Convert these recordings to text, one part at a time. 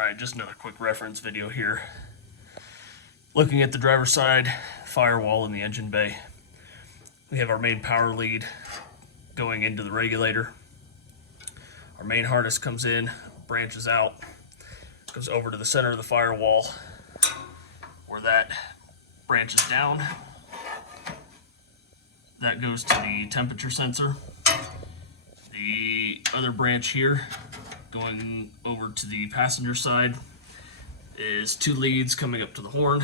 Alright, just another quick reference video here. Looking at the driver's side firewall in the engine bay, we have our main power lead going into the regulator. Our main harness comes in, branches out, goes over to the center of the firewall where that branches down. That goes to the temperature sensor. The other branch here going over to the passenger side is two leads coming up to the horn.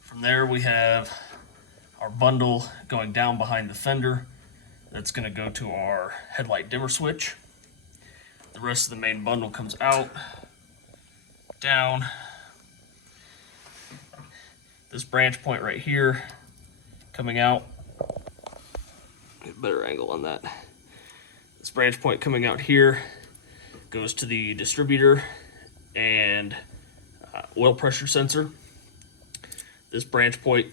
From there we have our bundle going down behind the fender. That's going to go to our headlight dimmer switch. The rest of the main bundle comes out, down. This branch point right here coming out. Get a better angle on that. This branch point coming out here goes to the distributor and oil pressure sensor. This branch point,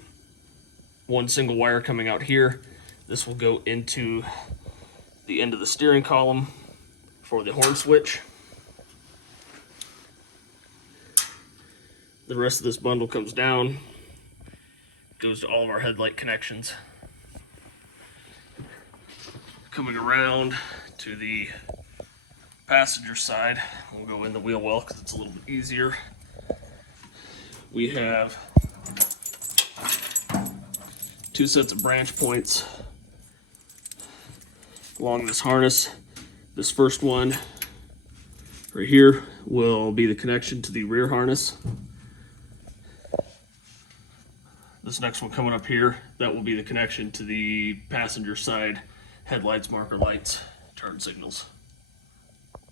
one single wire coming out here. This will go into the end of the steering column for the horn switch. The rest of this bundle comes down, goes to all of our headlight connections. Coming around to the passenger side, we'll go in the wheel well because it's a little bit easier. We have two sets of branch points along this harness. This first one right here will be the connection to the rear harness. This next one coming up here, that will be the connection to the passenger side headlights, marker lights, turn signals.